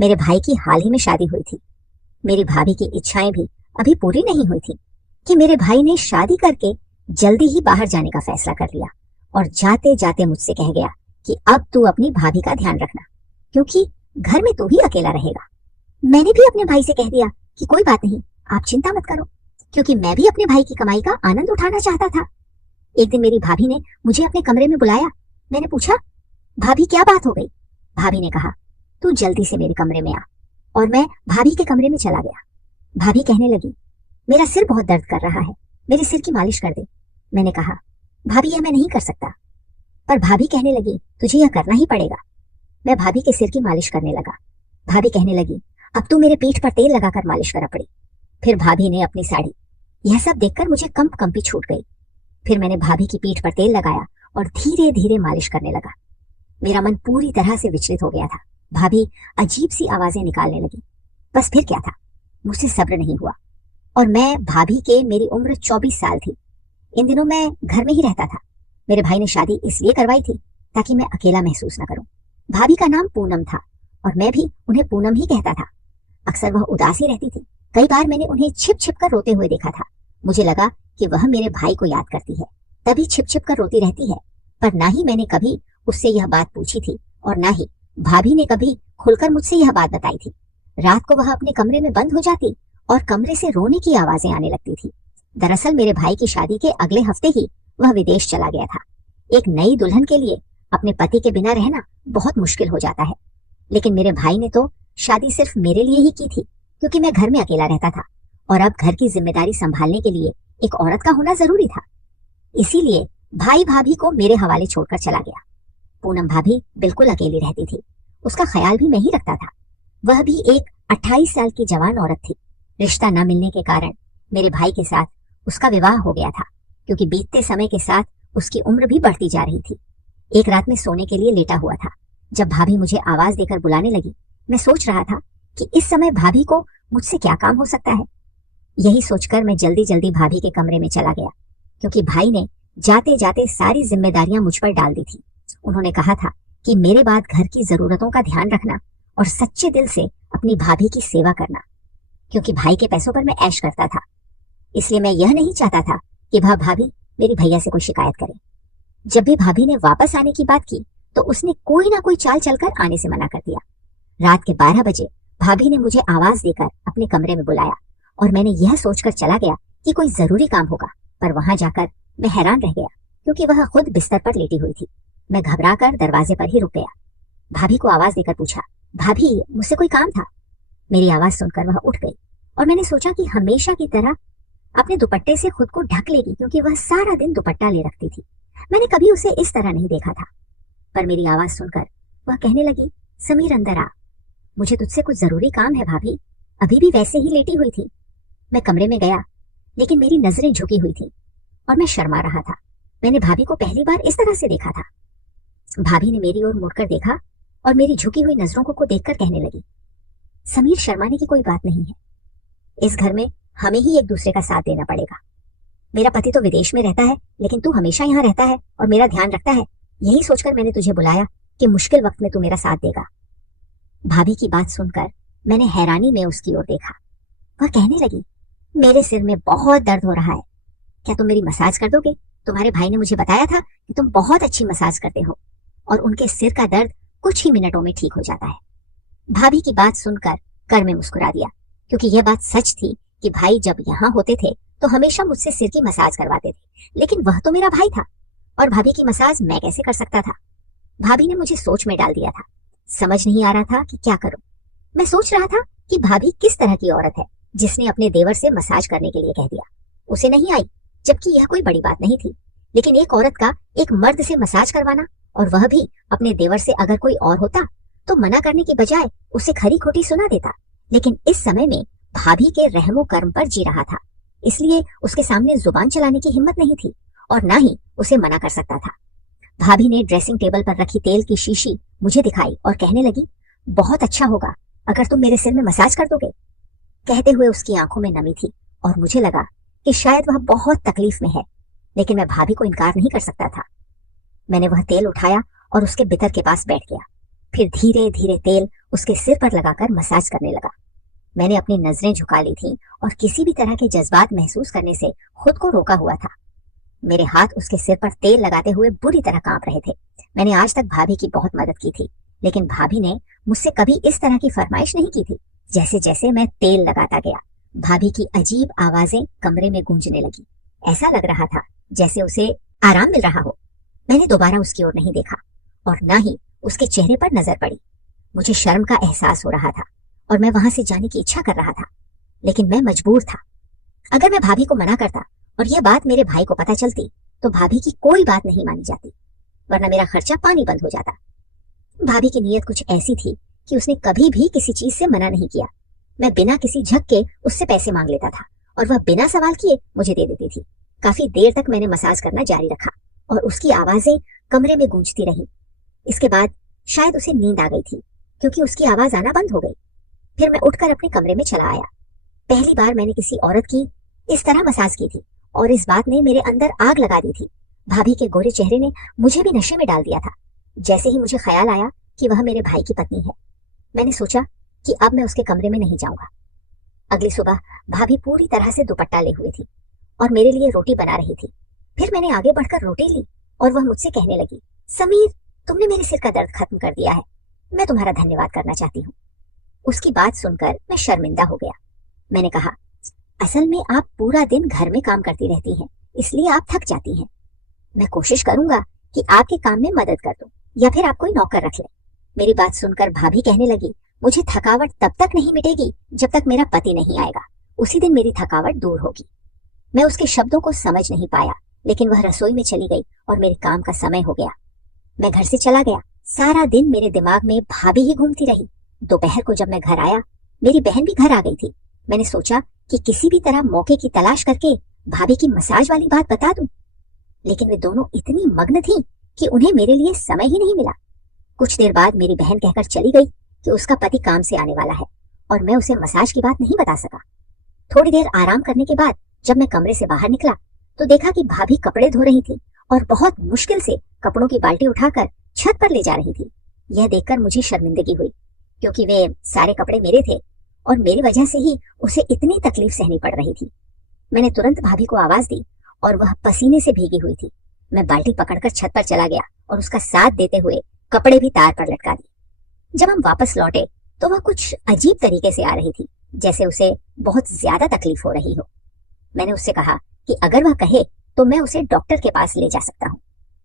मेरे भाई की हाल ही में शादी हुई थी। मेरी भाभी की इच्छाएं भी अभी पूरी नहीं हुई थी कि मेरे भाई ने शादी करके जल्दी ही बाहर जाने का फैसला कर लिया और जाते जाते मुझसे कह गया कि अब तू अपनी भाभी का ध्यान रखना, क्योंकि घर में तू ही अकेला रहेगा। मैंने भी अपने भाई से कह दिया कि कोई बात नहीं, आप चिंता मत करो, क्योंकि मैं भी अपने भाई की कमाई का आनंद उठाना चाहता था। एक दिन मेरी भाभी ने मुझे अपने कमरे में बुलाया। मैंने पूछा, भाभी क्या बात हो गई? भाभी ने कहा, तू जल्दी से मेरे कमरे में आ। और मैं भाभी के कमरे में चला गया। भाभी कहने लगी, मेरा सिर बहुत दर्द कर रहा है, मेरे सिर की मालिश कर दे। मैंने कहा, भाभी यह मैं नहीं कर सकता। पर भाभी कहने लगी, तुझे यह करना ही पड़ेगा। मैं भाभी के सिर की मालिश करने लगा। भाभी कहने लगी, अब तू मेरे पीठ पर तेल लगाकर मालिश करा पड़ी। फिर भाभी ने अपनी साड़ी। यह सब देखकर मुझे कंपी छूट गई। फिर मैंने भाभी की पीठ पर तेल लगाया और धीरे धीरे मालिश करने लगा। मेरा मन पूरी तरह से विचलित हो गया था। भाभी अजीब सी आवाजें निकालने लगी। बस फिर क्या था, मुझसे सब्र नहीं हुआ। और मैं भाभी के मेरी उम्र 24 साल थी। इन दिनों मैं घर में ही रहता था। मेरे भाई ने शादी इसलिए करवाई थी ताकि मैं अकेला महसूस न करूं। भाभी का नाम पूनम था और मैं भी उन्हें पूनम ही कहता था। अक्सर वह उदास ही रहती थी। कई बार मैंने उन्हें छिप छिप कर रोते हुए देखा था। मुझे लगा कि वह मेरे भाई को याद करती है, तभी छिप छिप कर रोती रहती है। पर ना ही मैंने कभी उससे यह बात पूछी थी और ना ही भाभी ने कभी खुलकर मुझसे यह बात बताई थी। रात को वह अपने कमरे में बंद हो जाती और कमरे से रोने की आवाजें आने लगती थी। दरअसल मेरे भाई की शादी के अगले हफ्ते ही वह विदेश चला गया था। एक नई दुल्हन के लिए अपने पति के बिना रहना बहुत मुश्किल हो जाता है। लेकिन मेरे भाई ने तो शादी सिर्फ मेरे लिए ही की थी, क्योंकि मैं घर में अकेला रहता था और अब घर की जिम्मेदारी संभालने के लिए एक औरत का होना जरूरी था। इसीलिए भाई भाभी को मेरे हवाले छोड़कर चला गया। पूनम भाभी बिल्कुल अकेली रहती थी। उसका ख्याल भी मैं ही रखता था। वह भी एक 28 साल की जवान औरत थी। रिश्ता न मिलने के कारण मेरे भाई के साथ उसका विवाह हो गया था, क्योंकि बीतते समय के साथ उसकी उम्र भी बढ़ती जा रही थी। एक रात में सोने के लिए लेटा हुआ था जब भाभी मुझे आवाज देकर बुलाने लगी। मैं सोच रहा था कि इस समय भाभी को मुझसे क्या काम हो सकता है। यही सोचकर मैं जल्दी जल्दी भाभी के कमरे में चला गया, क्योंकि भाई ने जाते जाते सारी जिम्मेदारियां मुझ पर डाल दी थी। उन्होंने कहा था कि मेरे बाद घर की जरूरतों का ध्यान रखना और सच्चे दिल से अपनी भाभी की सेवा करना, क्योंकि भाई के पैसों पर मैं ऐश करता था। इसलिए मैं यह नहीं चाहता था कि वह भाभी मेरी भैया से कोई शिकायत करे। जब भी भाभी ने वापस आने की बात की तो उसने कोई ना कोई चाल चलकर आने से मना कर दिया। रात के 12 बजे भाभी ने मुझे आवाज देकर अपने कमरे में बुलाया और मैंने यह सोचकर चला गया कि कोई जरूरी काम होगा। पर वहां जाकर मैं हैरान रह गया, क्योंकि वह खुद बिस्तर पर लेटी हुई थी। मैं घबराकर दरवाजे पर ही रुक गया। भाभी को आवाज देकर पूछा, भाभी मुझसे कोई काम था? मेरी आवाज सुनकर वह उठ गई और मैंने सोचा कि हमेशा की तरह अपने दुपट्टे से खुद को ढक लेगी, क्योंकि वह सारा दिन दुपट्टा ले रखती थी। मैंने कभी उसे इस तरह नहीं देखा था। पर मेरी आवाज सुनकर वह कहने लगी, समीर अंदर आ, मुझे तुझसे कुछ जरूरी काम है। भाभी अभी भी वैसे ही लेटी हुई थी। मैं कमरे में गया, लेकिन मेरी नजरें झुकी हुई थी और मैं शर्मा रहा था। मैंने भाभी को पहली बार इस तरह से देखा था। भाभी ने मेरी ओर मुड़कर देखा और मेरी झुकी हुई नजरों को देखकर कहने लगी, समीर शर्माने की कोई बात नहीं है। इस घर में हमें ही एक दूसरे का साथ देना पड़ेगा। मेरा पति तो विदेश में रहता है, लेकिन तू हमेशा यहाँ रहता है और मेरा ध्यान रखता है। यही सोचकर मैंने तुझे बुलाया कि मुश्किल वक्त में तू मेरा साथ देगा। भाभी की बात सुनकर मैंने हैरानी में उसकी ओर देखा। वह कहने लगी, मेरे सिर में बहुत दर्द हो रहा है, क्या तुम मेरी मसाज कर दोगे? तुम्हारे भाई ने मुझे बताया था कि तुम बहुत अच्छी मसाज करते हो और उनके सिर का दर्द कुछ ही मिनटों में ठीक हो जाता है। भाभी की बात सुनकर कर में मुस्कुरा दिया, क्योंकि यह बात सच थी कि भाई जब यहाँ होते थे तो हमेशा मुझसे सिर की मसाज करवाते थे, लेकिन वह तो मेरा भाई था और भाभी की मसाज मैं कैसे कर सकता था। भाभी ने मुझे सोच में डाल दिया था। समझ नहीं आ रहा था कि क्या करूं। मैं सोच रहा था कि भाभी किस तरह की औरत है जिसने अपने देवर से मसाज करने के लिए कह दिया। उसे नहीं आई, जबकि यह कोई बड़ी बात नहीं थी, लेकिन एक औरत का एक मर्द से मसाज करवाना, और वह भी अपने देवर से। अगर कोई और होता तो मना करने की बजाय उसे खरी खोटी सुना देता, लेकिन इस समय में भाभी के रहमो कर्म पर जी रहा था, इसलिए उसके सामने जुबान चलाने की हिम्मत नहीं थी और ना ही उसे मना कर सकता था। भाभी ने ड्रेसिंग टेबल पर रखी तेल की शीशी मुझे दिखाई और कहने लगी, बहुत अच्छा होगा अगर तुम मेरे सिर में मसाज कर दोगे। कहते हुए उसकी आंखों में नमी थी और मुझे लगा कि शायद वह बहुत तकलीफ में है, लेकिन मैं भाभी को इनकार नहीं कर सकता था। मैंने वह तेल उठाया और उसके बितर के पास बैठ गया। फिर धीरे धीरे तेल उसके सिर पर लगाकर मसाज करने लगा। मैंने अपनी नजरें झुका ली थी और किसी भी तरह के जज्बात महसूस करने से खुद को रोका हुआ था। मेरे हाथ उसके सिर पर तेल लगाते हुए बुरी तरह कांप रहे थे। मैंने आज तक भाभी की बहुत मदद की थी, लेकिन भाभी ने मुझसे कभी इस तरह की फरमाइश नहीं की थी। जैसे जैसे मैं तेल लगाता गया, भाभी की अजीब आवाजें कमरे में गूंजने लगी। ऐसा लग रहा था जैसे उसे आराम मिल रहा हो। मैंने दोबारा उसकी ओर नहीं देखा और न ही उसके चेहरे पर नजर पड़ी। मुझे शर्म का एहसास हो रहा था और मैं वहां से जाने की इच्छा कर रहा था, लेकिन मैं मजबूर था। अगर मैं भाभी को मना करता और यह बात मेरे भाई को पता चलती तो भाभी की कोई बात नहीं मानी जाती, वरना मेरा खर्चा पानी बंद हो जाता। भाभी की नीयत कुछ ऐसी थी कि उसने कभी भी किसी चीज से मना नहीं किया। मैं बिना किसी झक के उससे पैसे मांग लेता था और वह बिना सवाल किए मुझे दे देती थी। काफी देर तक मैंने मसाज करना जारी रखा और उसकी आवाजें कमरे में गूंजती रहीं। इसके बाद शायद उसे नींद आ गई थी, क्योंकि उसकी आवाज आना बंद हो गई। फिर मैं उठकर अपने कमरे में चला आया। पहली बार मैंने किसी औरत की इस तरह मसाज की थी और इस बात ने मेरे अंदर आग लगा दी थी। भाभी के गोरे चेहरे ने मुझे भी नशे में डाल दिया था। जैसे ही मुझे ख्याल आया कि वह मेरे भाई की पत्नी है, मैंने सोचा कि अब मैं उसके कमरे में नहीं जाऊंगा। अगली सुबह भाभी पूरी तरह से दुपट्टा ले हुई थी और मेरे लिए रोटी बना रही थी। फिर मैंने आगे बढ़कर रोटी ली और वह मुझसे कहने लगी, समीर, तुमने मेरे सिर का दर्द खत्म कर दिया है। मैं तुम्हारा धन्यवाद करना चाहती हूँ। उसकी बात सुनकर मैं शर्मिंदा हो गया। मैंने कहा, असल में आप पूरा दिन घर में काम करती रहती हैं, इसलिए आप थक जाती हैं। मैं कोशिश करूंगा कि आपके काम में मदद कर दूं या फिर आप कोई नौकर रख ले। मेरी बात सुनकर भाभी कहने लगी, मुझे थकावट तब तक नहीं मिटेगी जब तक मेरा पति नहीं आएगा। उसी दिन मेरी थकावट दूर होगी। मैं उसके शब्दों को समझ नहीं पाया, लेकिन वह रसोई में चली गई और मेरे काम का समय हो गया। मैं घर से चला गया। सारा दिन मेरे दिमाग में भाभी ही घूमती रही। दोपहर को जब मैं घर आया, मेरी बहन भी घर आ गई थी। मैंने सोचा कि किसी भी तरह मौके की तलाश करके भाभी की मसाज वाली बात बता दूं, लेकिन वे दोनों इतनी मग्न थीं कि उन्हें मेरे लिए समय ही नहीं मिला। कुछ देर बाद मेरी बहन कहकर चली गई कि उसका पति काम से आने वाला है और मैं उसे मसाज की बात नहीं बता सका। थोड़ी देर आराम करने के बाद जब मैं कमरे से बाहर निकला तो देखा कि भाभी कपड़े धो रही थी और बहुत मुश्किल से कपड़ों की बाल्टी उठाकर छत पर ले जा रही थी। यह देखकर मुझे शर्मिंदगी हुई, क्योंकि वे सारे कपड़े मेरे थे और मेरी वजह से ही उसे इतनी तकलीफ सहनी पड़ रही थी। मैंने तुरंत भाभी को आवाज दी और वह पसीने से भीगी हुई थी। मैं बाल्टी पकड़कर छत पर चला गया और उसका साथ देते हुए कपड़े भी तार पर लटका दिए। जब हम वापस लौटे तो वह कुछ अजीब तरीके से आ रही थी, जैसे उसे बहुत ज्यादा तकलीफ हो रही हो। मैंने उससे कहा कि अगर वह कहे तो मैं उसे डॉक्टर के पास ले जा सकता हूँ।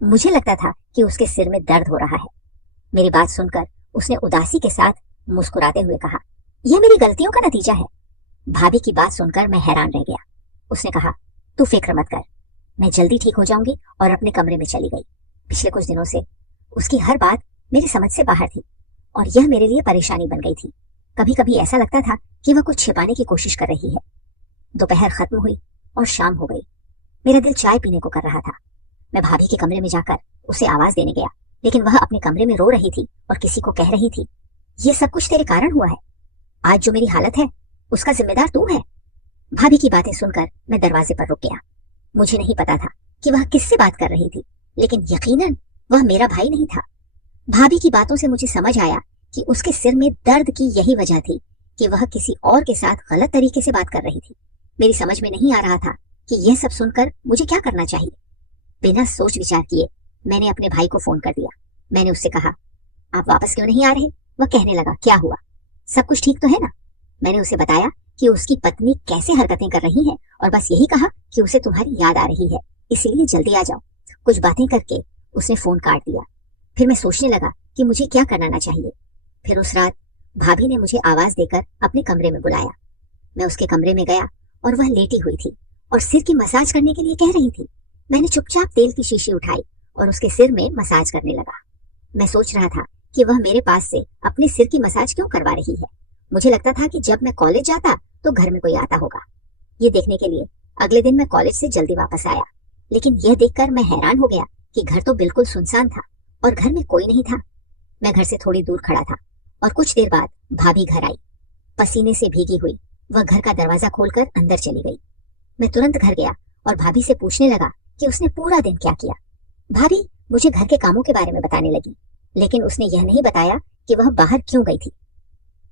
मुझे लगता था कि उसके सिर में दर्द हो रहा है। मेरी बात सुनकर उसने उदासी के साथ मुस्कुराते हुए कहा, यह मेरी गलतियों का नतीजा है। भाभी की बात सुनकर मैं हैरान रह गया। उसने कहा, तू फिक्र मत कर, मैं जल्दी ठीक हो जाऊंगी, और अपने कमरे में चली गई। पिछले कुछ दिनों से उसकी हर बात मेरी समझ से बाहर थी और यह मेरे लिए परेशानी बन गई थी। कभी कभी ऐसा लगता था कि वह कुछ छिपाने की कोशिश कर रही है। दोपहर खत्म हुई और शाम हो गई। मेरा दिल चाय पीने को कर रहा था। मैं भाभी के कमरे में जाकर उसे आवाज देने गया, लेकिन वह अपने कमरे में रो रही थी और किसी को कह रही थी, यह सब कुछ तेरे कारण हुआ है। आज जो मेरी हालत है उसका जिम्मेदार तू है। भाभी की बातें सुनकर मैं दरवाजे पर रुक गया। मुझे नहीं पता था कि वह किससे बात कर रही थी, लेकिन यकीनन वह मेरा भाई नहीं था। भाभी की बातों से मुझे समझ आया कि उसके सिर में दर्द की यही वजह थी कि वह किसी और के साथ गलत तरीके से बात कर रही थी। मेरी समझ में नहीं आ रहा था कि यह सब सुनकर मुझे क्या करना चाहिए। बिना सोच विचार किए मैंने अपने भाई को फोन कर दिया। मैंने उससे कहा, आप वापस क्यों नहीं आ रहे? वह कहने लगा, क्या हुआ, सब कुछ ठीक तो है ना? मैंने उसे बताया कि उसकी पत्नी कैसे हरकतें कर रही है और बस यही कहा कि उसे तुम्हारी याद आ रही है, इसलिए जल्दी आ जाओ। कुछ बातें करके उसने फोन काट दिया। फिर मैं सोचने लगा कि मुझे क्या करना चाहिए। फिर उस रात भाभी ने मुझे आवाज देकर अपने कमरे में बुलाया। मैं उसके कमरे में गया और वह लेटी हुई थी और सिर की मसाज करने के लिए कह रही थी। मैंने चुपचाप तेल की शीशी उठाई और उसके सिर में मसाज करने लगा। मैं सोच रहा था कि वह मेरे पास से अपने सिर की मसाज क्यों करवा रही है। मुझे लगता था कि जब मैं कॉलेज जाता तो घर में कोई आता होगा। ये देखने के लिए अगले दिन मैं कॉलेज से जल्दी वापस आया, लेकिन यह देखकर मैं हैरान हो गया कि घर तो बिल्कुल सुनसान था और घर में कोई नहीं था। मैं घर से थोड़ी दूर खड़ा था और कुछ देर बाद भाभी घर आई। पसीने से भीगी हुई वह घर का दरवाजा खोलकर अंदर चली गई। मैं तुरंत घर गया और भाभी से पूछने लगा कि उसने पूरा दिन क्या किया। भाभी मुझे घर के कामों के बारे में बताने लगी। लेकिन उसने यह नहीं बताया कि वह बाहर क्यों गई थी।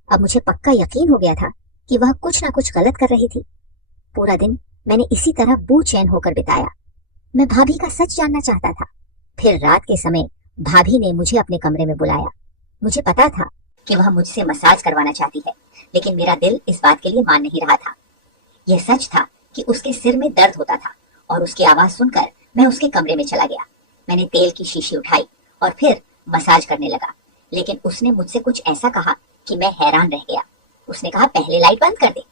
अब मुझे पक्का यकीन हो गया था कि वह कुछ ना कुछ गलत कर रही थी। पूरा दिन मैंने इसी तरह बेचैन होकर बिताया। मैं भाभी का सच जानना चाहता था। फिर रात के समय भाभी ने मुझे अपने कमरे में बुलाया। मुझे पता था कि वह मुझसे मसाज करवाना चाहती है, लेकिन मेरा दिल इस बात के लिए मान नहीं रहा था। यह सच था कि उसके सिर में दर्द होता था और उसकी आवाज सुनकर मैं उसके कमरे में चला गया। मैंने तेल की शीशी उठाई और फिर मसाज करने लगा, लेकिन उसने मुझसे कुछ ऐसा कहा कि मैं हैरान रह गया। उसने कहा, पहले लाइट बंद कर दे।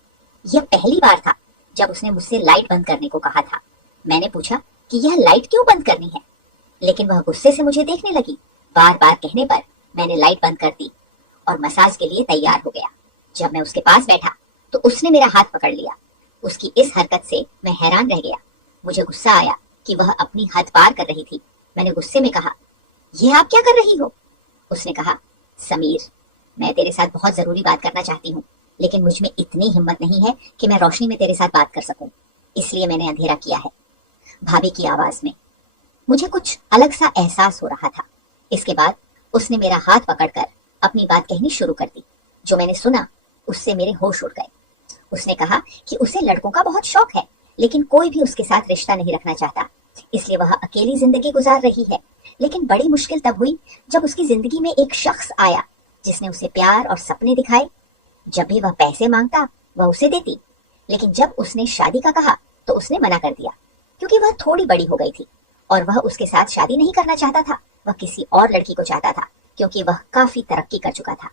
यह पहली बार था जब उसने मुझसे लाइट बंद करने को कहा था। मैंने पूछा कि यह लाइट क्यों बंद करनी है, लेकिन वह गुस्से से मुझे देखने लगी। बार बार कहने पर मैंने लाइट बंद कर दी और मसाज के लिए तैयार हो गया। जब मैं उसके पास बैठा तो उसने मेरा हाथ पकड़ लिया। उसकी इस हरकत से मैं हैरान रह गया। मुझे गुस्सा आया कि वह अपनी हद पार कर रही थी। मैंने गुस्से में कहा, यह आप क्या कर रही हो? उसने कहा, समीर, मैं तेरे साथ बहुत जरूरी बात करना चाहती हूँ, लेकिन मुझ में इतनी हिम्मत नहीं है कि मैं रोशनी में तेरे साथ बात कर सकूं, इसलिए मैंने अंधेरा किया है। भाभी की आवाज में मुझे कुछ अलग सा एहसास हो रहा था। इसके बाद उसने मेरा हाथ पकड़कर अपनी बात कहनी शुरू कर दी। जो मैंने सुना उससे मेरे होश उड़ गए। उसने कहा कि उसे लड़कों का बहुत शौक है, लेकिन कोई भी उसके साथ रिश्ता नहीं रखना चाहता, इसलिए वह अकेली जिंदगी गुजार रही है। लेकिन बड़ी मुश्किल तब हुई जब उसकी जिंदगी में एक शख्स आया जिसने उसे प्यार और सपने दिखाए। जब भी वह पैसे मांगता वह उसे देती, लेकिन जब उसने शादी का कहा तो उसने मना कर दिया, क्योंकि वह थोड़ी बड़ी हो गई थी और वह उसके साथ शादी नहीं करना चाहता था। वह किसी और लड़की को चाहता था, क्योंकि वह काफी तरक्की कर चुका था।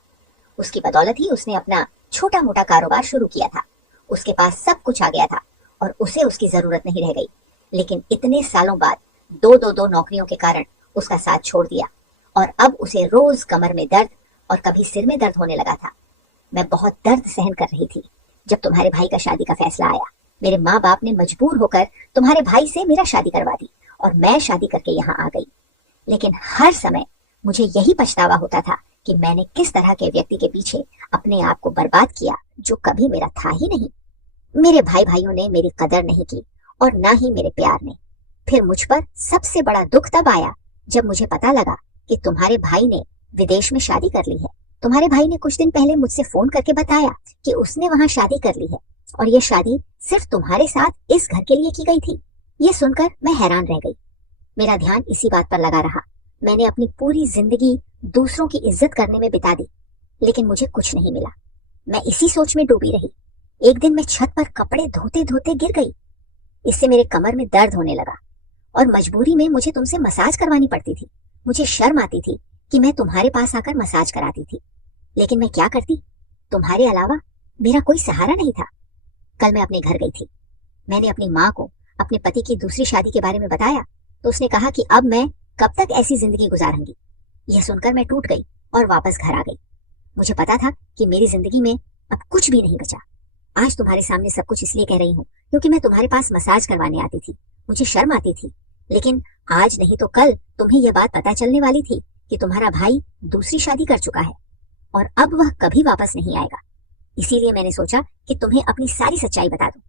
उसकी बदौलत ही उसने अपना छोटा मोटा कारोबार शुरू किया था। उसके पास सब कुछ आ गया था और उसे उसकी जरूरत नहीं रह गई। लेकिन इतने सालों बाद दो नौकरियों के कारण उसका साथ छोड़ दिया और अब उसे रोज कमर में दर्द और कभी सिर में दर्द होने लगा था। मैं बहुत दर्द सहन कर रही थी जब तुम्हारे भाई का शादी का फैसला आया। मेरे माँ बाप ने मजबूर होकर तुम्हारे भाई से मेरा शादी करवा दी और मैं शादी करके यहाँ आ गई। लेकिन हर समय मुझे यही पछतावा होता था कि मैंने किस तरह के व्यक्ति के पीछे अपने आप को बर्बाद किया जो कभी मेरा था ही नहीं। मेरे भाई भाइयों ने मेरी कदर नहीं की और ना ही मेरे प्यार ने। फिर मुझ पर सबसे बड़ा दुख तब आया जब मुझे पता लगा कि तुम्हारे भाई ने विदेश में शादी कर ली है। तुम्हारे भाई ने कुछ दिन पहले मुझसे फोन करके बताया कि उसने वहां शादी कर ली है और यह शादी सिर्फ तुम्हारे साथ इस घर के लिए की गई थी। ये सुनकर मैं हैरान रह गई। मेरा ध्यान इसी बात पर लगा रहा। मैंने अपनी पूरी जिंदगी दूसरों की इज्जत करने में बिता दी, लेकिन मुझे कुछ नहीं मिला। मैं इसी सोच में डूबी रही। एक दिन मैं छत पर कपड़े धोते धोते गिर गई। इससे मेरे कमर में दर्द होने लगा और मजबूरी में मुझे तुमसे मसाज करवानी पड़ती थी। मुझे शर्म आती थी कि मैं तुम्हारे पास आकर मसाज कराती थी, लेकिन मैं क्या करती? तुम्हारे अलावा मेरा कोई सहारा नहीं था। कल मैं अपने घर गई थी। मैंने अपनी माँ को अपने पति की दूसरी शादी के बारे में बताया तो उसने कहा कि अब मैं कब तक ऐसी जिंदगी गुजारूंगी। यह सुनकर मैं टूट गई और वापस घर आ गई। मुझे पता था कि मेरी जिंदगी में अब कुछ भी नहीं बचा। आज तुम्हारे सामने सब कुछ इसलिए कह रही हूँ क्योंकि मैं तुम्हारे पास मसाज करवाने आती थी। मुझे शर्म आती थी, लेकिन आज नहीं तो कल तुम्हें यह बात पता चलने वाली थी कि तुम्हारा भाई दूसरी शादी कर चुका है और अब वह कभी वापस नहीं आएगा। इसीलिए मैंने सोचा कि तुम्हें अपनी सारी सच्चाई बता दूं।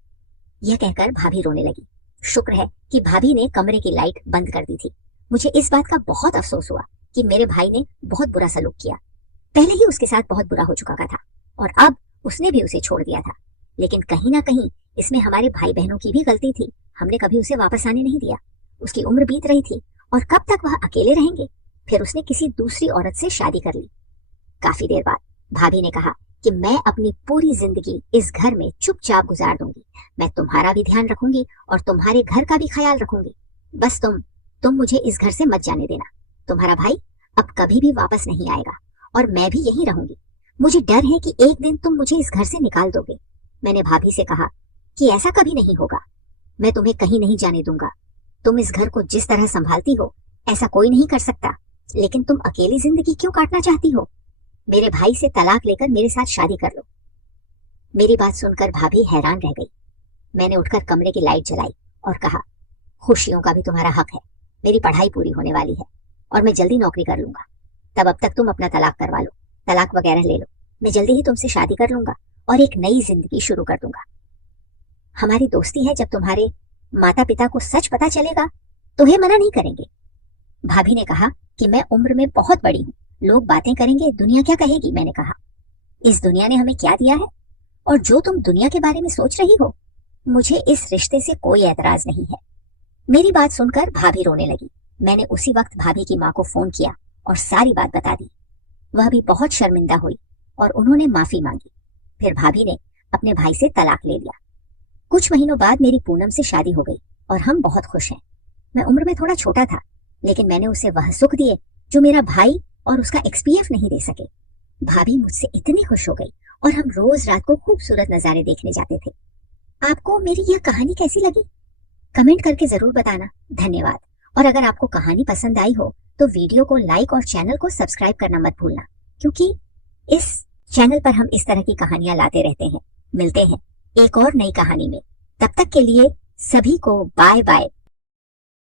यह कहकर भाभी रोने लगी। शुक्र है कि भाभी ने कमरे की लाइट बंद कर दी थी। मुझे इस बात का बहुत अफसोस हुआ कि मेरे भाई ने बहुत बुरा सलूक किया। पहले ही उसके साथ बहुत बुरा हो चुका था और अब उसने भी उसे छोड़ दिया था। लेकिन कहीं ना कहीं इसमें हमारे भाई बहनों की भी गलती थी। हमने कभी उसे वापस आने नहीं दिया। उसकी उम्र बीत रही थी और कब तक वह अकेले रहेंगे। फिर उसने किसी दूसरी औरत से शादी कर ली। काफी देर बाद भाभी ने कहा कि मैं अपनी पूरी जिंदगी इस घर में चुपचाप गुजार दूंगी। मैं तुम्हारा भी ध्यान रखूंगी और तुम्हारे घर का भी ख्याल रखूंगी। बस तुम मुझे इस घर से मत जाने देना। तुम्हारा भाई अब कभी भी वापस नहीं आएगा और मैं भी यहीं रहूंगी। मुझे डर है कि एक दिन तुम मुझे इस घर से निकाल दोगे। मैंने भाभी से कहा कि ऐसा कभी नहीं होगा। मैं तुम्हें कहीं नहीं जाने दूंगा। तुम इस घर को जिस तरह संभालती हो ऐसा कोई नहीं कर सकता। लेकिन तुम अकेली जिंदगी क्यों काटना चाहती हो? मेरे भाई से तलाक लेकर मेरे साथ शादी कर लो। मेरी बात सुनकर भाभी हैरान रह गई। मैंने उठकर कमरे की लाइट जलाई और कहा, खुशियों का भी तुम्हारा हक है। मेरी पढ़ाई पूरी होने वाली है और मैं जल्दी नौकरी कर लूंगा। तब अब तक तुम अपना तलाक करवा लो, तलाक वगैरह ले लो। मैं जल्दी ही तुमसे शादी कर लूंगा और एक नई जिंदगी शुरू कर दूंगा। हमारी दोस्ती है, जब तुम्हारे माता पिता को सच पता चलेगा तो वे मना नहीं करेंगे। भाभी ने कहा कि मैं उम्र में बहुत बड़ी हूँ, लोग बातें करेंगे, दुनिया क्या कहेगी। मैंने कहा, इस दुनिया ने हमें क्या दिया है, और जो तुम दुनिया के बारे में सोच रही हो, मुझे इस रिश्ते से कोई एतराज नहीं है। मेरी बात सुनकर भाभी रोने लगी। मैंने उसी वक्त भाभी की माँ को फोन किया और सारी बात बता दी। वह भी बहुत शर्मिंदा हुई और उन्होंने माफी मांगी। फिर भाभी ने अपने भाई से तलाक ले लिया। कुछ महीनों बाद मेरी पूनम से शादी हो गई और हम बहुत खुश हैं। मैं उम्र में थोड़ा छोटा था, लेकिन मैंने उसे वह सुख दिए जो मेरा भाई और उसका एक्सपीएफ नहीं दे सके। भाभी मुझसे इतनी खुश हो गई और हम रोज रात को खूबसूरत नजारे देखने जाते थे। आपको मेरी यह कहानी कैसी लगी? कमेंट करके जरूर बताना। धन्यवाद। और अगर आपको कहानी पसंद आई हो तो वीडियो को लाइक और चैनल को सब्सक्राइब करना मत भूलना, क्योंकि इस चैनल पर हम इस तरह की कहानियां लाते रहते हैं। मिलते हैं एक और नई कहानी में। तब तक के लिए सभी को बाय बाय।